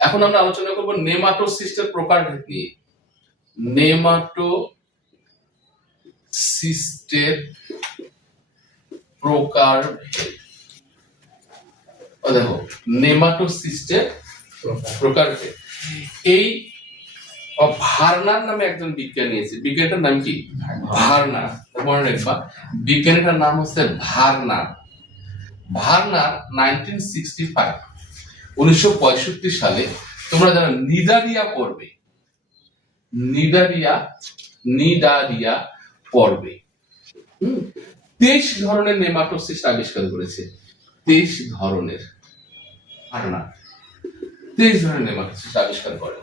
এখন আমরা আলোচনা করব নেমাটোসিস্টের প্রকারভেদ নিয়ে। নেমাটোসিস্টের প্রকারভেদ ও দেখো নেমাটোসিস্টের প্রকারভেদ এই ভার্নার নামে একজন বিজ্ঞানী আছে। বিজ্ঞানীটার নাম কি? ভার্নার। মনে রাখবা, বিজ্ঞানীটার নাম হচ্ছে Werner. Werner nineteen sixty five উনিশশো পঁয়ষট্টি সালে তোমরা যারা নিদারিয়া পড়বে নিদারিয়া পড়বে হুম, তেইশ ধরনের নেমাটোসিস্ট আবিষ্কার করেছে। তেইশ ধরনের। ভার্নার তেইশ ধরনের নেমাটোসিস্ট আবিষ্কার করে।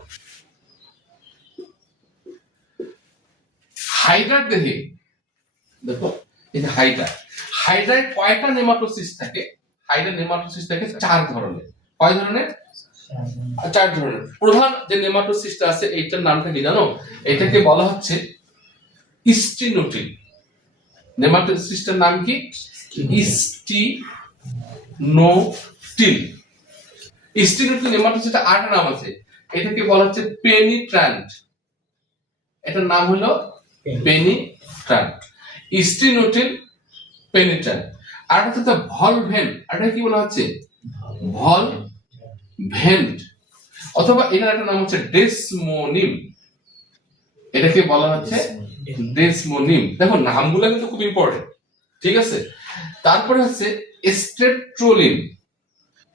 হাইড্রার দেহে দেখো এই যে হাইড্রা হাইড্রায় কয়টা নেমাটোসিস থাকে? হাইড্রা নেমাটোসিস থাকে চার ধরনের। কয় ধরনের? চার ধরনের। প্রধান যে নেমাটোসিসটা আছে, এইটার নামটা কি জানো? এটাকে বলা হচ্ছে ইস্টিনোটিল নেমাটোসিসটার নাম কি? ইস্টিনোটিল ইস্টিনোটিল নেমাটোসিসটা আরেকটা নাম আছে। এটাকে বলা হচ্ছে পেনিট্রান্ট। এটার নাম হলো পেনিট্রান্ট। ইস্টিনোটিল পেনিট্রান্ট। আর একটা হচ্ছে ভলভেন। এটা কি বলা হচ্ছে? ভল ভেন্ট, অথবা এটার একটা নাম হচ্ছে ডেসমোনিম। এটাকে বলা হচ্ছে ডেসমোনিম। দেখো, নামগুলো কিন্তু খুব ইম্পর্টেন্ট ঠিক আছে? তারপরে হচ্ছে স্ট্রেপট্রোলিন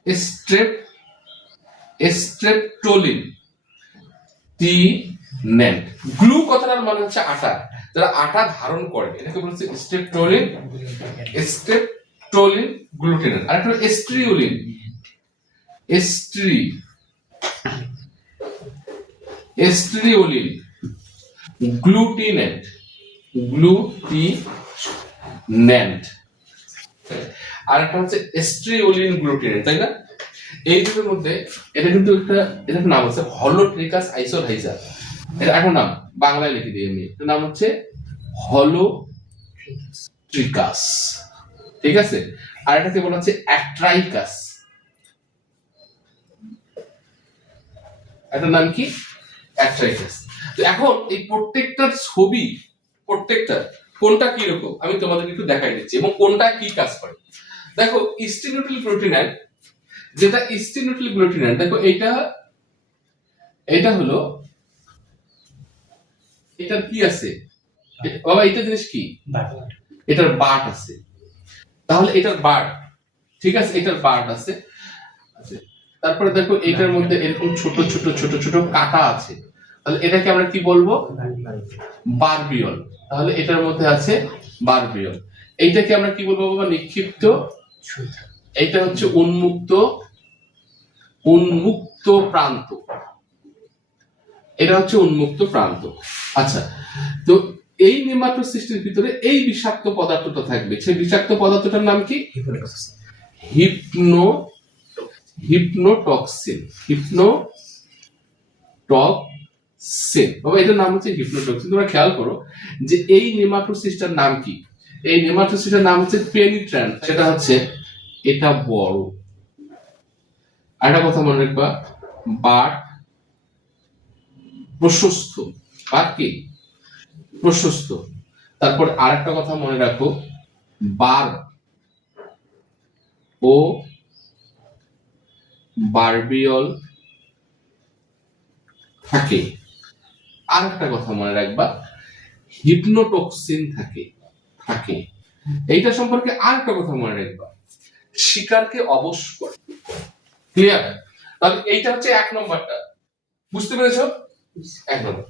স্ট্রেপ, স্ট্রেপটোলিন টি নেন গ্লু কথাটার মানে হচ্ছে আটা। যারা আটা ধারণ করে, এটাকে বলছে স্ট্রেপটোলিন স্ট্রেপটোলিন গ্লুটেন আর একটা এস্ট্রিওলিন এস্ট্রি এস্ট্রিওলিন গ্লুটিনেন্ট গ্লুটিনেন্ট আর একটা হচ্ছে এস্ট্রিওলিন গ্লুটিনেন্ট তাই না? এই দুটোর মধ্যে, এটা কিন্তু একটা এটা নাম আছে হলোট্রিকাস আইসোলাইজার এটা একটা নাম, বাংলায় লিখে দিই আমি। এটার নাম হচ্ছে হলোট্রিকাস ঠিক আছে? আর এটাকে বলা হচ্ছে? অ্যাট্রাইকাস এটার নাম কি? অ্যাট্রাইকাস তো এখন এই প্রত্যেকটার ছবি প্রত্যেকটা কোনটা কি রকম আমি তোমাদেরকে একটু দেখাই দিচ্ছি এবং কোনটা কি কাজ করে। দেখো স্টিনোটিল প্রোটিনাল যেটা স্টিনোটিল গ্লুটিনাল দেখো এটা এটা হলো এটার কি আছে? বাবা এটা জিনিস কি? এটার বাট আছে। তাহলে এটার বাট ঠিক আছে? এটার বাট আছে। আছে। তারপরে দেখো এটার মধ্যে এরকম ছোট ছোট ছোট ছোট কাটা আছে। তাহলে এটাকে আমরা কি বলব? বারবিয়ল তাহলে এটার মধ্যে আছে বারবিয়ল এইটাকে আমরা কি বলব বাবা? নিক্ষিপ্ত। এইটা হচ্ছে উন্মুক্ত উন্মুক্ত প্রান্ত। এটা হচ্ছে উন্মুক্ত প্রান্ত। আচ্ছা তো এই নেমাটোসিস্টের ভিতরে এই বিষাক্ত পদার্থটা থাকবে। সেই বিষাক্ত পদার্থটার নাম কি? হিপনো হিপনোটক্সিন হিপনো টক্সিন বাবা, এটার নাম হচ্ছে হিপনোটক্সিন তোমরা খেয়াল করো যে এই নেমাটোসিস্টার নাম কি? এই নেমাটোসিস্টার নাম হচ্ছে পেনিট্রান্ট সেটা হচ্ছে এটা বড়। আরেকটা কথা মনে রাখবা, বাট প্রশস্ত। বাট কি? প্রশস্ত। তারপর আরেকটা কথা মনে রাখো, বার। ও বারবিয়ল থাকে। আরেকটা কথা মনে রাখবা হিপনোটক্সিন থাকে থাকে। এইটা সম্পর্কে আরেকটা কথা মনে রাখবা, শিকারকে অবশ করে। ক্লিয়ার তাহলে এইটা হচ্ছে এক নম্বরটা। বুঝতে পেরেছ? এক নম্বর।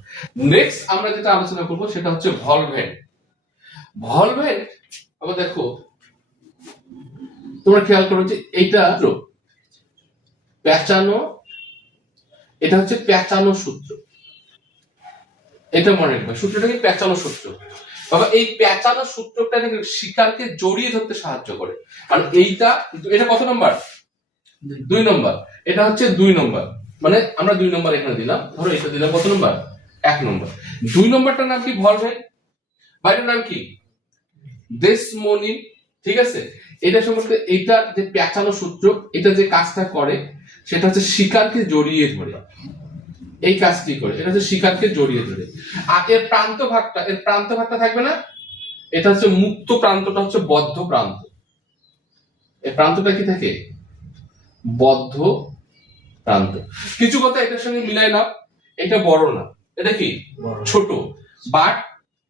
নেক্সট আমরা যেটা আলোচনা করব সেটা হচ্ছে ভলভেন্ট ভলভেন্ট আবার দেখো, তোমরা খেয়াল করো যে এইটা পেঁচানো এটা হচ্ছে পেঁচানো সূত্র। এটা মনে রাখবে সূত্রটা কি? পেঁচানো সূত্র। বাবা এই পেঁচানো সূত্রটা নাকি শিকারকে জড়িয়ে ধরতে সাহায্য করে। আর এইটা এটা কত নম্বর? দুই। নম্বর। এটা হচ্ছে দুই নম্বর। মানে আমরা দুই নম্বর এখানে দিলাম। ধরো এটা দিলাম কত নম্বর? এক নম্বর। দুই নম্বরটার নাম কি ভলভেন বাইরের নাম কি? দেশমনি ঠিক আছে? এটা সম্পর্কে এইটা যে পেঁচানো সূত্র এটা যে কাজটা করে সেটা হচ্ছে শিকারকে জড়িয়ে ধরে। এই কাজটি করে এটা হচ্ছে শিকারকে জড়িয়ে ধরে। আর এর প্রান্ত ভাগটা এর প্রান্ত ভাগটা থাকবে না? এটা হচ্ছে মুক্ত প্রান্তটা হচ্ছে বদ্ধ প্রান্ত। এই প্রান্তটা কি থাকে? বদ্ধ প্রান্ত। কিছু কথা এটার সঙ্গে মিলাই না এটা বড় না। এটা কি? ছোট। বাট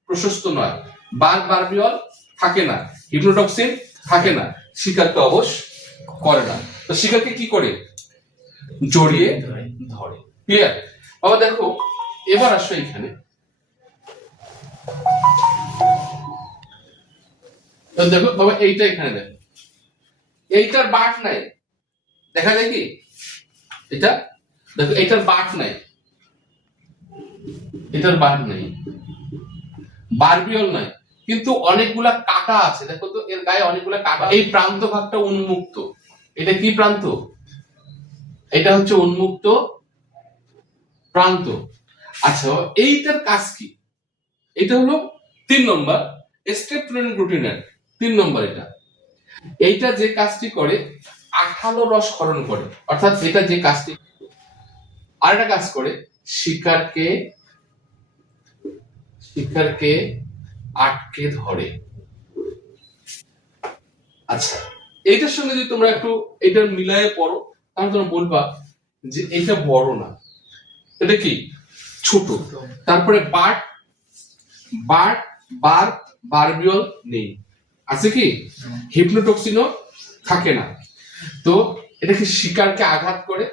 প্রশস্ত নয়। বার বারবিয়ল থাকে না। হিপনোটক্সিন থাকে না। শিকারকে অবশ করে না। তো শিকারকে কি করে? জড়িয়ে ধরে। ক্লিয়ার বাবা, দেখো, এবার আসো এখানে। দেখো, বাবা, এইটা এখানে দেখো। এইটার বাট নাই। দেখা যায় কি? এটা? দেখো এটার বাট নাই। এটার বাট নাই। বারবিয়ল নাই। কিন্তু অনেকগুলা কাটা আছে। দেখো তো, এর গায়ে অনেকগুলা কাটা এই প্রান্ত ভাগটা উন্মুক্ত। এটা কি প্রান্ত? এটা হচ্ছে উন্মুক্ত প্রান্ত। আচ্ছা এইটার কাজ কি? এটা হলো তিন নম্বর স্টেপলেন গ্লুটিনের তিন নম্বর এটা। এইটা যে কাজটি করে, আঠালো রস ক্ষরণ করে। অর্থাৎ এটা যে কাজটি আর একটা কাজ করে, শিকারকে শিকারকে আটকে ধরে। আচ্ছা এইটার সঙ্গে যদি তোমরা একটু এটা মিলায়ে পড়ো তাহলে তোমরা বলবা যে এটা বড় না। এটা কি? ছোট। তারপরে বাট বাট বার বারবিয়ল নেই। আছে কি? হিপনোটক্সিনও থাকে না। তো এটা কি শিকারকে আঘাত করে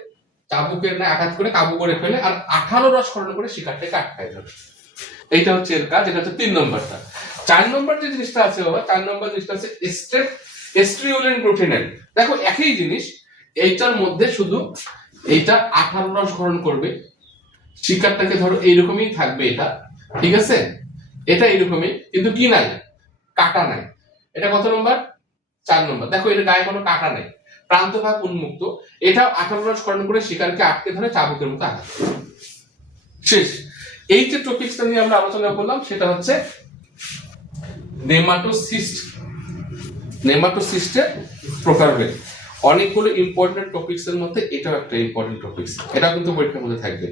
চাবুকের না আঘাত করে কাবু করে ফেলে আর আঠালো রস খরণ করে শিকারটাকে আটকায় ধরে এইটা হচ্ছে এর কাজ এটা হচ্ছে তিন নম্বরটা। চার নম্বর যে জিনিসটা আছে বাবা চার নম্বর জিনিসটা আছে স্টেপ এস্ট্রিওলিন দেখো একই জিনিস এইটার মধ্যে শুধু এইটা আঠারো রস গ্রহণ করবে। শিকারটাকে ধরো, এইরকমই থাকবে এটা, ঠিক আছে? এটা এইরকমই, কিন্তু কি নাই? কাটা নাই। এটা কত নম্বর? চার নম্বর। দেখো এটা গায়ে কোনো কাটা নাই। প্রান্ত ভাগ উন্মুক্ত। এটাও আঠারো রস গ্রহণ করে শিকারকে আটকে ধরে চাবুকের মতো আঘাত শেষ। এই যে টপিকসটা নিয়ে আমরা আলোচনা করলাম, সেটা হচ্ছে নেমাটোসিস্ট নেমাটোসিস্টের প্রকারভেদ। অনেকগুলো ইম্পর্টেন্ট টপিকস এর মধ্যে এটাও একটা ইম্পর্টেন্ট টপিক্স এটা কিন্তু পরীক্ষার মধ্যে থাকবে।